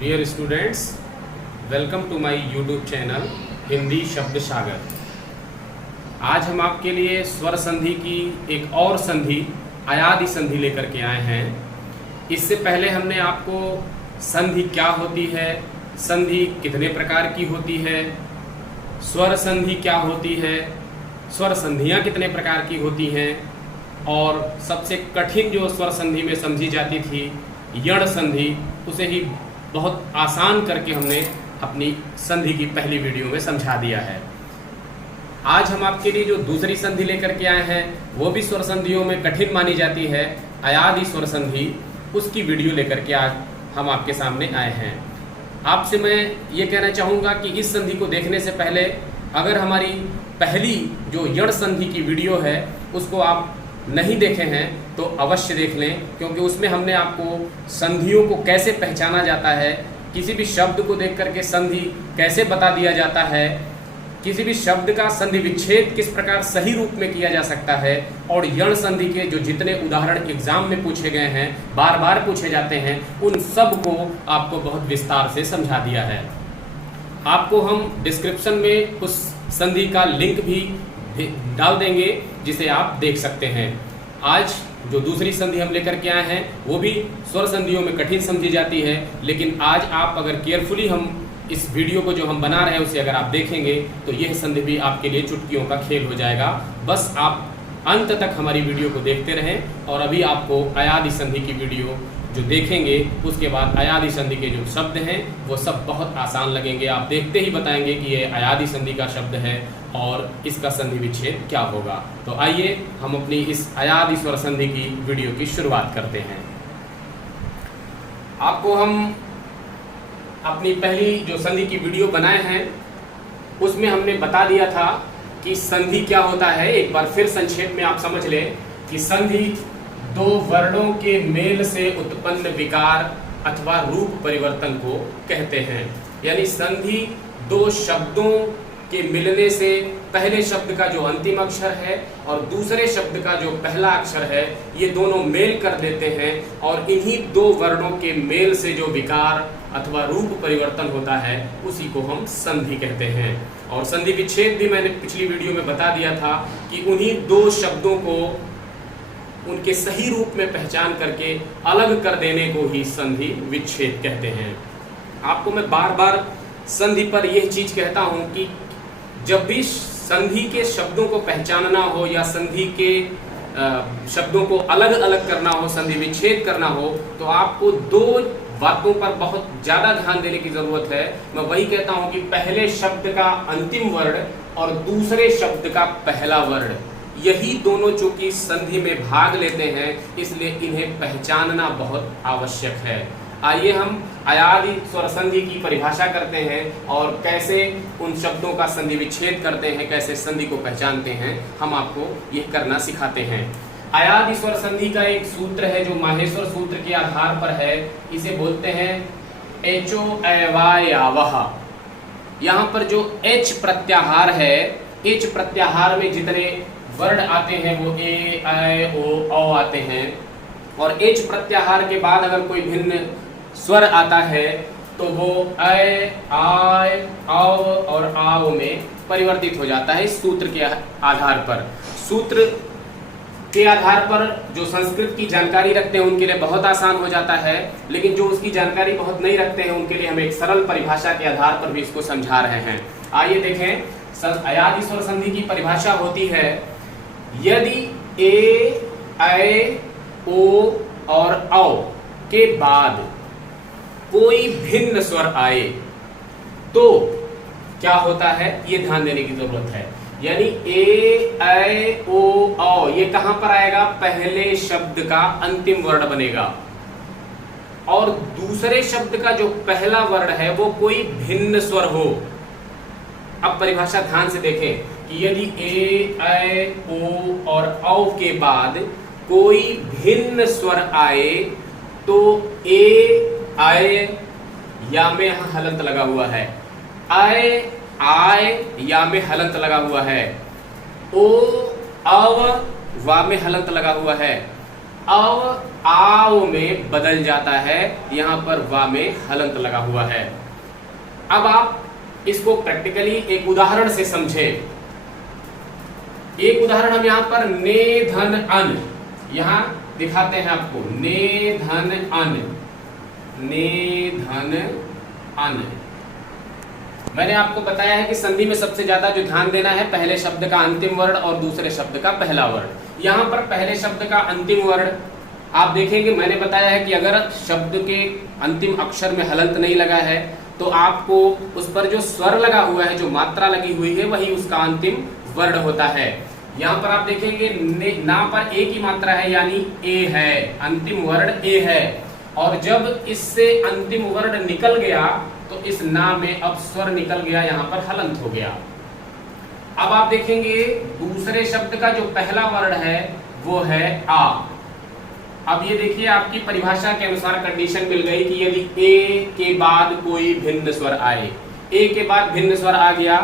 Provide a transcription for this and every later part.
Dear students, welcome to my YouTube channel Hindi Shabd Sagar. आज हम आपके लिए स्वर संधि की एक और संधि अयादि संधि लेकर के आए हैं। इससे पहले हमने आपको संधि क्या होती है, संधि कितने प्रकार की होती है, स्वर संधि क्या होती है, स्वर संधियाँ कितने प्रकार की होती हैं और सबसे कठिन जो स्वर संधि में समझी जाती थी यण संधि, उसे ही बहुत आसान करके हमने अपनी संधि की पहली वीडियो में समझा दिया है। आज हम आपके लिए जो दूसरी संधि लेकर के आए हैं वो भी स्वर संधियों में कठिन मानी जाती है, अयादि स्वर संधि। उसकी वीडियो लेकर के आज हम आपके सामने आए हैं। आपसे मैं ये कहना चाहूँगा कि इस संधि को देखने से पहले अगर हमारी पहली जो यण संधि की वीडियो है उसको आप नहीं देखे हैं तो अवश्य देख लें, क्योंकि उसमें हमने आपको संधियों को कैसे पहचाना जाता है, किसी भी शब्द को देख करके संधि कैसे बता दिया जाता है, किसी भी शब्द का संधि विच्छेद किस प्रकार सही रूप में किया जा सकता है, और यण संधि के जो जितने उदाहरण एग्जाम में पूछे गए हैं, बार बार पूछे जाते हैं, उन सब को आपको बहुत विस्तार से समझा दिया है। आपको हम डिस्क्रिप्शन में उस संधि का लिंक भी डाल देंगे जिसे आप देख सकते हैं। आज जो दूसरी संधि हम लेकर के आए हैं वो भी स्वर संधियों में कठिन समझी जाती है, लेकिन आज आप अगर केयरफुली हम इस वीडियो को जो हम बना रहे हैं उसे अगर आप देखेंगे तो यह संधि भी आपके लिए चुटकियों का खेल हो जाएगा। बस आप अंत तक हमारी वीडियो को देखते रहें और अभी आपको अयादि संधि की वीडियो जो देखेंगे उसके बाद अयादि संधि के जो शब्द हैं वो सब बहुत आसान लगेंगे। आप देखते ही बताएंगे कि ये अयादि संधि का शब्द है और इसका संधि विच्छेद क्या होगा। तो आइए हम अपनी इस अयादि स्वर संधि की वीडियो की शुरुआत करते हैं। आपको हम अपनी पहली जो संधि की वीडियो बनाए हैं उसमें हमने बता दिया था कि संधि क्या होता है। एक बार फिर संक्षेप में आप समझ लें कि संधि दो वर्णों के मेल से उत्पन्न विकार अथवा रूप परिवर्तन को कहते हैं। यानी संधि दो शब्दों के मिलने से पहले शब्द का जो अंतिम अक्षर है और दूसरे शब्द का जो पहला अक्षर है ये दोनों मेल कर देते हैं, और इन्हीं दो वर्णों के मेल से जो विकार अथवा रूप परिवर्तन होता है उसी को हम संधि कहते हैं। और संधि विच्छेद भी मैंने पिछली वीडियो में बता दिया था कि उन्हीं दो शब्दों को उनके सही रूप में पहचान करके अलग कर देने को ही संधि विच्छेद कहते हैं। आपको मैं बार बार संधि पर यह चीज कहता हूं कि जब भी संधि के शब्दों को पहचानना हो या संधि के शब्दों को अलग अलग करना हो, संधि विच्छेद करना हो, तो आपको दो बातों पर बहुत ज्यादा ध्यान देने की जरूरत है। मैं वही कहता हूं कि पहले शब्द का अंतिम वर्ण और दूसरे शब्द का पहला वर्ण, यही दोनों चूंकि संधि में भाग लेते हैं इसलिए इन्हें पहचानना बहुत आवश्यक है। आइए हम अयादि स्वर संधि की परिभाषा करते हैं और कैसे उन शब्दों का संधि विच्छेद करते हैं, कैसे संधि को पहचानते हैं, हम आपको ये करना सिखाते हैं। अयादि स्वर संधि का एक सूत्र है जो माहेश्वर सूत्र के आधार पर है, इसे बोलते हैं एचो अवायावह। यहाँ पर जो एच प्रत्याहार है, एच प्रत्याहार में जितने वर्ण आते हैं वो ए, ऐ, ओ, औ आते हैं, और एच प्रत्याहार के बाद अगर कोई भिन्न स्वर आता है तो वो ऐ, आय, औ और आओ में परिवर्तित हो जाता है। इस सूत्र के आधार पर, सूत्र के आधार पर जो संस्कृत की जानकारी रखते हैं उनके लिए बहुत आसान हो जाता है, लेकिन जो उसकी जानकारी बहुत नहीं रखते हैं उनके लिए हम एक सरल परिभाषा के आधार पर भी इसको समझा रहे हैं। आइए देखें, अयादि स्वर संधि की परिभाषा होती है यदि ए, ऐ, ओ और औ के बाद कोई भिन्न स्वर आए तो क्या होता है, ये ध्यान देने की जरूरत है। यानी ए, ऐ, ओ, औ ये कहां पर आएगा, पहले शब्द का अंतिम वर्ण बनेगा, और दूसरे शब्द का जो पहला वर्ण है वो कोई भिन्न स्वर हो। अब परिभाषा ध्यान से देखें कि यदि ए, ऐ, ओ और औ के बाद कोई भिन्न स्वर आए तो ए, आय, या में यहां हलंत लगा हुआ है, आय, आय, या में हलंत लगा हुआ है, ओ, अव, वा में हलंत लगा हुआ है, अब आओ में बदल जाता है, यहां पर वा में हलंत लगा हुआ है। अब आप इसको प्रैक्टिकली एक उदाहरण से समझे। एक उदाहरण हम यहां पर ने धन अन, यहां दिखाते हैं आपको, ने धन अन, ने धन अन। मैंने आपको बताया है कि संधि में सबसे ज्यादा जो ध्यान देना है पहले शब्द का अंतिम वर्ण और दूसरे शब्द का पहला वर्ण। यहां पर पहले शब्द का अंतिम वर्ण आप देखेंगे, मैंने बताया है कि अगर शब्द के अंतिम अक्षर में हलंत नहीं लगा है तो आपको उस पर जो स्वर लगा हुआ है, जो मात्रा लगी हुई है, वही उसका अंतिम वर्ण होता है। यहाँ पर आप देखेंगे ना पर ए की मात्रा है, यानी ए है, अंतिम वर्ण ए है। और जब इससे अंतिम वर्ण निकल गया तो इस ना में अब स्वर निकल गया, यहाँ पर हलंत हो गया। अब आप देखेंगे दूसरे शब्द का जो पहला वर्ण है वो है आ। अब ये देखिए आपकी परिभाषा के अनुसार कंडीशन मिल गई कि यदि ए के बाद कोई भिन्न स्वर आए, ए के बाद भिन्न स्वर आ गया।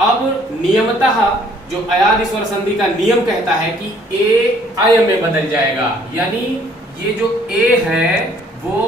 अब नियमतः जो अयादि स्वर संधि का नियम कहता है कि ए अय में बदल जाएगा, यानी ये जो ए है वो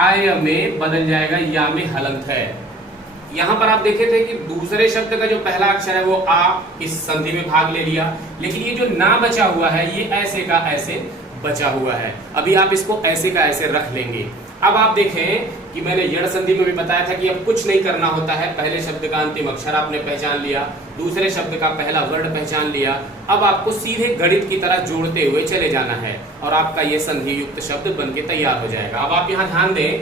अय में बदल जाएगा, या में हलंत है। यहां पर आप देखे थे कि दूसरे शब्द का जो पहला अक्षर है वो आ इस संधि में भाग ले लिया, लेकिन ये जो ना बचा हुआ है ये ऐसे का ऐसे बचा हुआ है। अभी आप इसको ऐसे का ऐसे रख लेंगे। अब आप देखें कि मैंने यण संधि में भी बताया था कि अब कुछ नहीं करना होता है। पहले शब्द का अंतिम अक्षर आपने पहचान लिया, दूसरे शब्द का पहला वर्ण पहचान लिया। अब आपको सीधे गणित की तरह जोड़ते हुए चले जाना है और आपका ये संधि युक्त शब्द बन के तैयार हो जाएगा। अब आप यहाँ ध्यान दें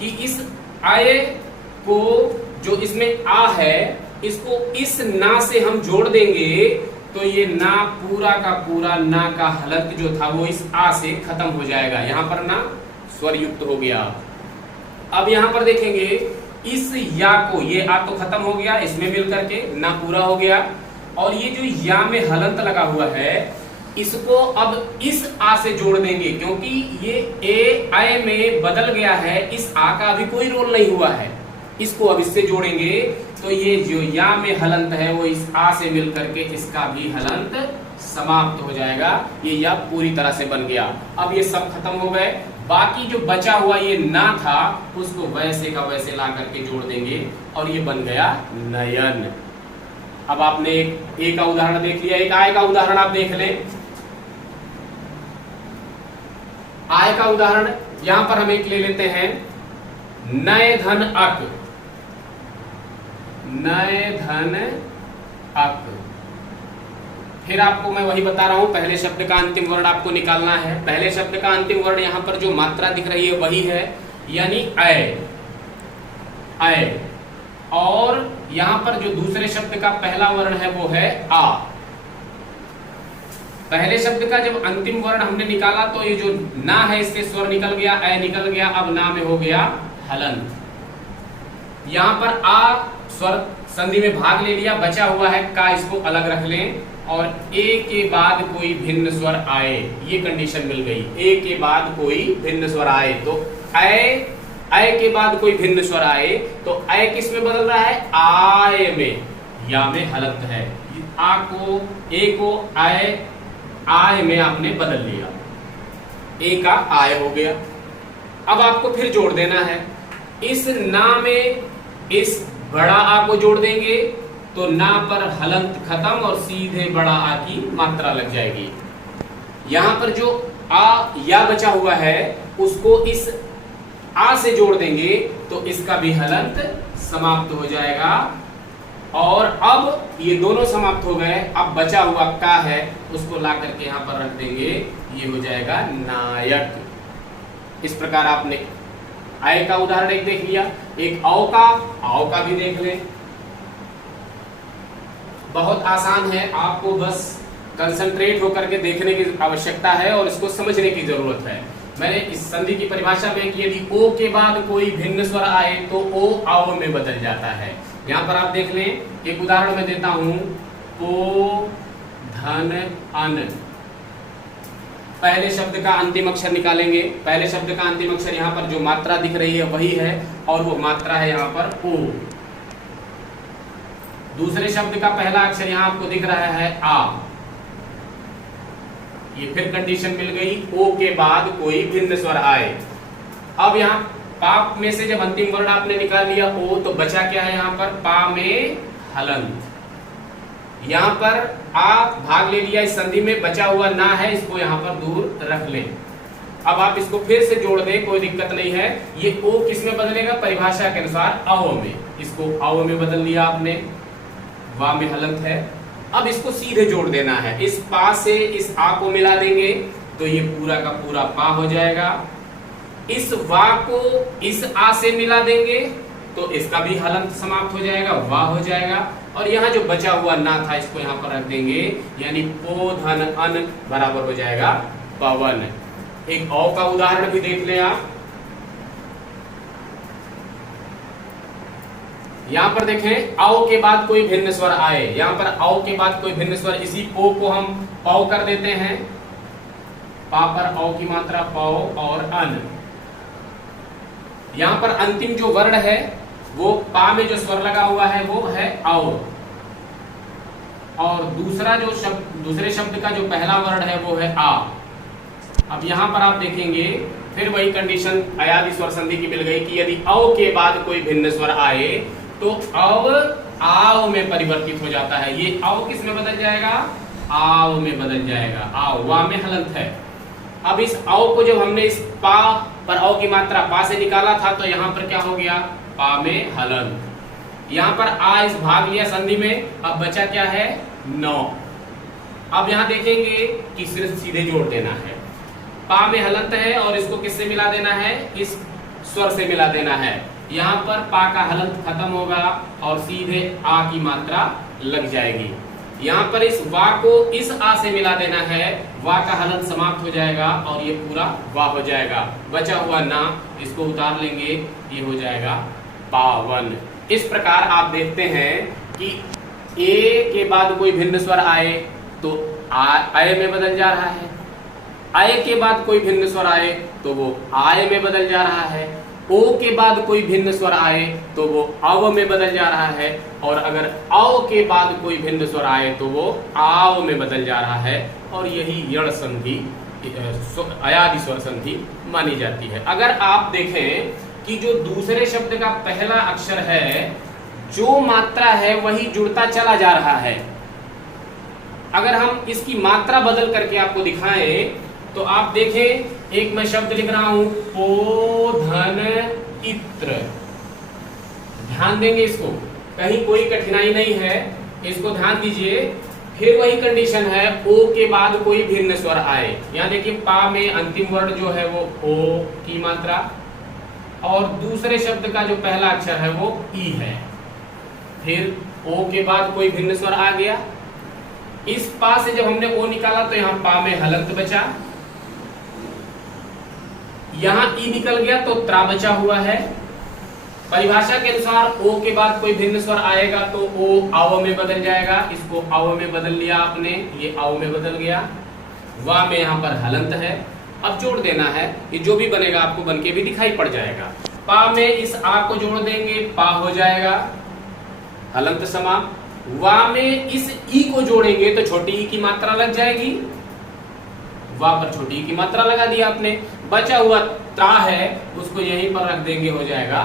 कि इस आय को, जो इसमें आ है, इसको इस ना से हम जोड़ देंगे तो ये ना पूरा का पूरा ना का हलंत जो था वो इस आ से खत्म हो जाएगा। यहाँ पर ना स्वर युक्त हो गया। अब यहाँ पर देखेंगे इस या को, ये आ तो खत्म हो गया, इसमें मिल करके ना पूरा हो गया। और ये जो या में हलंत लगा हुआ है इसको अब इस आ से जोड़ देंगे, क्योंकि ये ए आय में बदल गया है, इस आ का अभी कोई रोल नहीं हुआ है। इसको अब इससे जोड़ेंगे तो ये जो या में हलंत है वो इस आ से मिल करके इसका भी हलंत समाप्त हो जाएगा। ये या पूरी तरह से बन गया। अब ये सब खत्म हो गए। बाकी जो बचा हुआ ये ना था उसको वैसे का वैसे ला करके जोड़ देंगे और ये बन गया नयन। अब आपने एक ए का उदाहरण देख लिया, एक आय का उदाहरण आप देख लें। आय का उदाहरण यहां पर हम एक ले लेते हैं, नय धन अक, नय धन अक। फिर आपको मैं वही बता रहा हूं, पहले शब्द का अंतिम वर्ण आपको निकालना है। पहले शब्द का अंतिम वर्ण यहां पर जो मात्रा दिख रही है वही है, यानी अय, अय। और यहां पर जो दूसरे शब्द का पहला वर्ण है वो है आ। पहले शब्द का जब अंतिम वर्ण हमने निकाला तो ये जो ना है इससे स्वर निकल गया, अय निकल गया, अब ना में हो गया हलंत। यहां पर आ स्वर संधि में भाग ले लिया, बचा हुआ है का, इसको अलग रख लें। और ए के बाद कोई भिन्न स्वर आए, ये कंडीशन मिल गई। ए के बाद कोई भिन्न स्वर आए तो अय, अय के बाद कोई भिन्न स्वर आए तो अय किस में बदल रहा है, आय में, या में हलंत है। आ को, ए को आय, आय में आपने बदल लिया, ए का आय हो गया। अब आपको फिर जोड़ देना है। इस ना में इस बड़ा आ को जोड़ देंगे तो ना पर हलंत खत्म और सीधे बड़ा आ की मात्रा लग जाएगी। यहां पर जो आ या बचा हुआ है उसको इस आ से जोड़ देंगे तो इसका भी हलंत समाप्त हो जाएगा। और अब ये दोनों समाप्त हो गए, अब बचा हुआ का है उसको ला करके यहां पर रख देंगे, ये हो जाएगा नायक। इस प्रकार आपने आय का उदाहरण एक देख लिया। एक औ का भी देख लें। बहुत आसान है, आपको बस कंसंट्रेट होकर के देखने की आवश्यकता है और इसको समझने की जरूरत है। मैंने इस संधि की परिभाषा में कि यदि ओ के बाद कोई भिन्न स्वर आए तो ओ आओ में बदल जाता है। यहां पर आप देख लें, एक उदाहरण मैं देता हूं, ओ धन अन। पहले शब्द का अंतिम अक्षर निकालेंगे। पहले शब्द का अंतिम अक्षर यहाँ पर जो मात्रा दिख रही है वही है और वो मात्रा है यहाँ पर ओ। दूसरे शब्द का पहला अक्षर यहाँ आपको दिख रहा है आ। ये फिर कंडीशन मिल गई, ओ के बाद कोई भिन्न स्वर आए। अब यहाँ पा में से जब अंतिम वर्ण आपने निकाल लिया ओ, तो बचा क्या है यहाँ पर, पा में हलंत। यहाँ पर आ भाग ले लिया इस संधि में, बचा हुआ ना है, इसको यहाँ पर दूर रख ले। अब आप इसको फिर से जोड़ दें, कोई दिक्कत नहीं है। ये ओ किस में बदलेगा, परिभाषा के अनुसार आओ में, इसको आओ में बदल लिया आपने, वा में हलंत है। अब इसको सीधे जोड़ देना है, इस पा से इस आ को मिला देंगे तो ये पूरा का पूरा पा हो जाएगा। इस वा को इस आ से मिला देंगे तो इसका भी हलंत समाप्त हो जाएगा, वा हो जाएगा। और यहाँ जो बचा हुआ ना था इसको यहाँ पर रख देंगे, यानी पो धन अन बराबर हो जाएगा पवन। एक औ का उदाहरण भी देख लें आप। यहां पर देखें, आओ के बाद कोई भिन्न स्वर आए, यहां पर आओ के बाद कोई भिन्न स्वर, इसी पो को हम पाओ कर देते हैं, पा पर औ की मात्रा पाओ और अन। यहां पर अंतिम जो वर्ण है वो पा में जो स्वर लगा हुआ है वो है आओ, और दूसरे शब्द का जो पहला वर्ण है वो है आ। अब यहां पर आप देखेंगे फिर वही कंडीशन अयादि स्वर संधि की मिल गई कि यदि औ के बाद कोई भिन्न स्वर आए तो अव आव में परिवर्तित हो जाता है। ये औ किस में बदल जाएगा, आव में बदल जाएगा, आव, वा में हलंत है। अब इस औ को जब हमने इस पा पर औ की मात्रा पा से निकाला था तो यहाँ पर क्या हो गया, पा में हलंत। यहाँ पर आ इस भाग लिया संधि में, अब बचा क्या है, नौ। अब यहाँ देखेंगे कि सिर्फ सीधे जोड़ देना है, पा में हलंत है और इसको किससे मिला देना है, इस स्वर से मिला देना है। यहाँ पर पा का हलंत खत्म होगा और सीधे आ की मात्रा लग जाएगी। यहाँ पर इस वा को इस आ से मिला देना है, वा का हलंत समाप्त हो जाएगा और ये पूरा वा हो जाएगा। बचा हुआ ना इसको उतार लेंगे, ये हो जाएगा पावन। इस प्रकार आप देखते हैं कि ए के बाद कोई भिन्न स्वर आए तो आय में बदल जा रहा है, आय के बाद कोई भिन्न स्वर आए तो वो आय में बदल जा रहा है, ओ के बाद कोई भिन्न स्वर आए तो वो अव में बदल जा रहा है, और अगर अव के बाद कोई भिन्न स्वर आए तो वो आव में बदल जा रहा है। और यही यण संधि अयादि स्वर संधि मानी जाती है। अगर आप देखें कि जो दूसरे शब्द का पहला अक्षर है, जो मात्रा है वही जुड़ता चला जा रहा है। अगर हम इसकी मात्रा बदल करके आपको दिखाएं तो आप देखें, एक मैं शब्द लिख रहा हूं पो धन इत्र, ध्यान देंगे इसको, कहीं कोई कठिनाई नहीं है, इसको ध्यान दीजिए। फिर वही कंडीशन है, ओ के बाद कोई भिन्न स्वर आए। यहाँ देखिए पा में अंतिम वर्ण जो है वो ओ की मात्रा, और दूसरे शब्द का जो पहला अक्षर है वो ई है। फिर ओ के बाद कोई भिन्न स्वर आ गया, इस पा से जब हमने ओ निकाला तो यहाँ पा में हलंत बचा, यहाँ ई निकल गया तो त्रा बचा हुआ है। परिभाषा के अनुसार ओ के बाद कोई भिन्न स्वर आएगा तो ओ आव में बदल जाएगा, इसको आव में बदल लिया आपने, ये आव में बदल गया। वा में यहाँ पर हलंत है, अब जोड़ देना है, ये जो भी बनेगा आपको बन के भी दिखाई पड़ जाएगा। पा में इस आ को जोड़ देंगे, पा हो जाएगा हलंत समाप्त। वा में इस ई को जोड़ेंगे तो छोटी ई की मात्रा लग जाएगी, वा पर छोटी ई की मात्रा लगा दिया आपने। बचा हुआ ता है उसको यहीं पर रख देंगे, हो जाएगा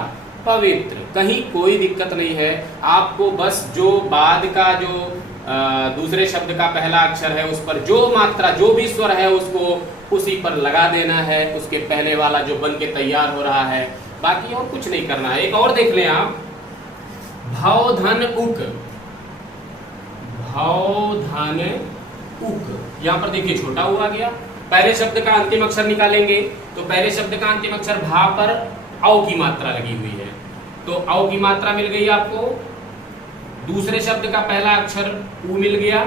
पवित्र। कहीं कोई दिक्कत नहीं है, आपको बस जो बाद का जो दूसरे शब्द का पहला अक्षर है उस पर जो मात्रा जो भी स्वर है उसको उसी पर लगा देना है, उसके पहले वाला जो बन के तैयार हो रहा है, बाकी और कुछ नहीं करना है। एक और देख लें आप, भाव धन उक, भाव धन उक, यहाँ पर देखिए छोटा हुआ गया। पहले शब्द का अंतिम अक्षर निकालेंगे तो पहले शब्द का अंतिम अक्षर भा पर औ की मात्रा लगी हुई है, तो औ की मात्रा मिल गई आपको। दूसरे शब्द का पहला अक्षर उ मिल गया,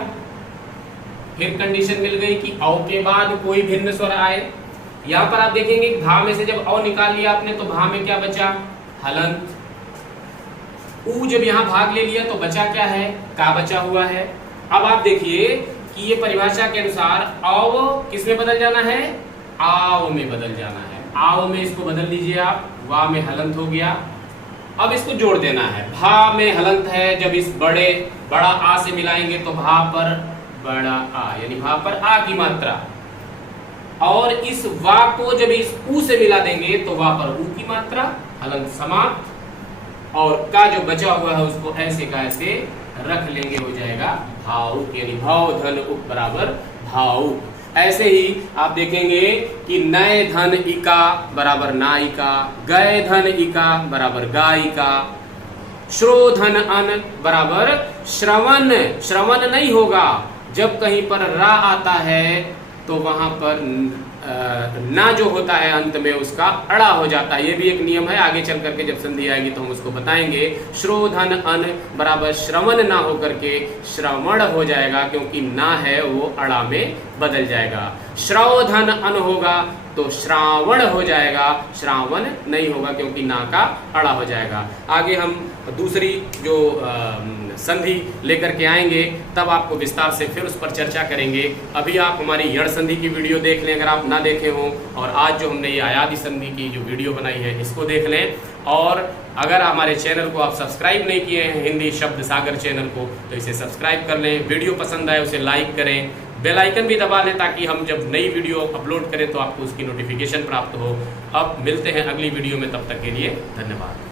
फिर कंडीशन मिल गई कि औ के बाद कोई भिन्न स्वर आए। यहाँ पर आप देखेंगे भा में से जब औ निकाल लिया आपने तो भा में क्या बचा, हलंत। उ जब यहाँ भाग ले लिया तो बचा क्या है, का बचा हुआ है। अब आप देखिए कि ये परिभाषा के अनुसार औ किस में बदल जाना है, आव में बदल जाना है। आव में इसको बदल लीजिए आप, वा में हलंत हो गया। अब इसको जोड़ देना है, भा में हलंत है, जब इस बड़ा आ से मिलाएंगे तो भा पर बड़ा आ, यानी भा पर आ की मात्रा। और इस वा को जब इस ऊ से मिला देंगे तो वहां पर ऊ की मात्रा, हलंत समाप्त, और का जो बचा हुआ है उसको ऐसे का ऐसे रख लेंगे, हो जाएगा भावुक, यानी भाव धन उप बराबर भावुक। ऐसे ही आप देखेंगे कि नए धन इका बराबर नायिका, गए धन इका बराबर गायिका, श्रोधन अन बराबर श्रवण, श्रवण नहीं होगा, जब कहीं पर रा आता है तो वहां पर ना जो होता है अंत में उसका अड़ा हो जाता है। ये भी एक नियम है, आगे चल करके जब संधि आएगी तो हम उसको बताएंगे। श्रोधन अन बराबर श्रवण ना होकर के श्रवण हो जाएगा, क्योंकि ना है वो अड़ा में बदल जाएगा। श्रवधन अन होगा तो श्रावण हो जाएगा, श्रावण नहीं होगा क्योंकि ना का अड़ा हो जाएगा। आगे हम दूसरी जो संधि लेकर के आएंगे तब आपको विस्तार से फिर उस पर चर्चा करेंगे। अभी आप हमारी यण संधि की वीडियो देख लें अगर आप ना देखे हों, और आज जो हमने ये आयादी संधि की जो वीडियो बनाई है इसको देख लें। और अगर हमारे चैनल को आप सब्सक्राइब नहीं किए हैं, हिंदी शब्द सागर चैनल को, तो इसे सब्सक्राइब कर लें। वीडियो पसंद आए उसे लाइक करें, बेल आइकन भी दबा लें ताकि हम जब नई वीडियो अपलोड करें तो आपको उसकी नोटिफिकेशन प्राप्त हो। अब मिलते हैं अगली वीडियो में, तब तक के लिए धन्यवाद।